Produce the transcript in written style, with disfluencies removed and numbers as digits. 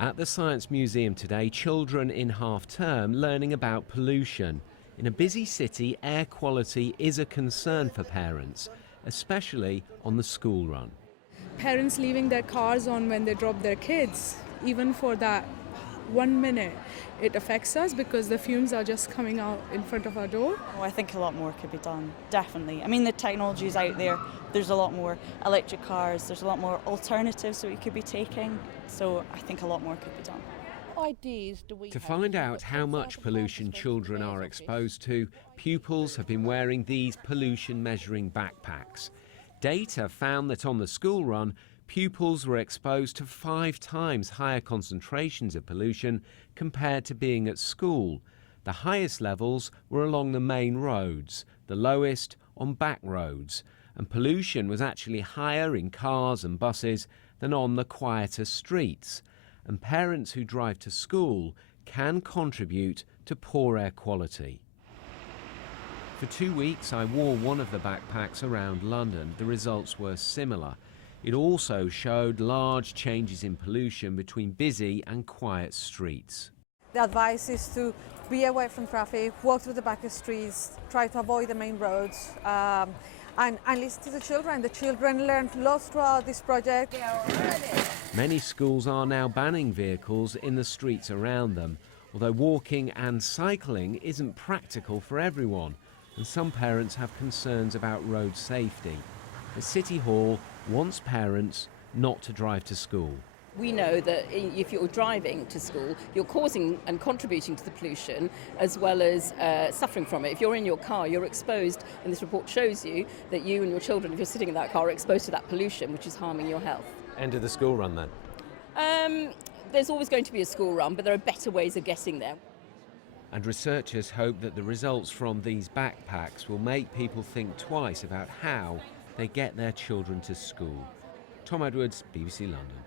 At the Science Museum today, children in half-term learning about pollution. In a busy city, air quality is a concern for parents, especially on the school run. Parents leaving their cars on when they drop their kids, even for that 1 minute, it affects us because the fumes are just coming out in front of our door. Oh, I think a lot more could be done, definitely. I mean, the technology is out there. There's a lot more electric cars, there's a lot more alternatives that we could be taking. So I think a lot more could be done. To find out how much pollution children are exposed to, pupils have been wearing these pollution measuring backpacks. Data found that on the school run, pupils were exposed to 5 times higher concentrations of pollution compared to being at school. The highest levels were along the main roads, the lowest on back roads, and pollution was actually higher in cars and buses than on the quieter streets. And parents who drive to school can contribute to poor air quality. For 2 weeks, I wore one of the backpacks around London. The results were similar. It also showed large changes in pollution between busy and quiet streets. The advice is to be away from traffic, walk through the back streets, try to avoid the main roads, and listen to the children. The children learned lots throughout this project. Many schools are now banning vehicles in the streets around them, although walking and cycling isn't practical for everyone, and some parents have concerns about road safety. The City Hall wants parents not to drive to school. We know that if you're driving to school, you're causing and contributing to the pollution as well as suffering from it. If you're in your car, you're exposed, and this report shows you that you and your children, if you're sitting in that car, are exposed to that pollution, which is harming your health. End of the school run then? There's always going to be a school run, but there are better ways of getting there. And researchers hope that the results from these backpacks will make people think twice about how they get their children to school. Tom Edwards, BBC London.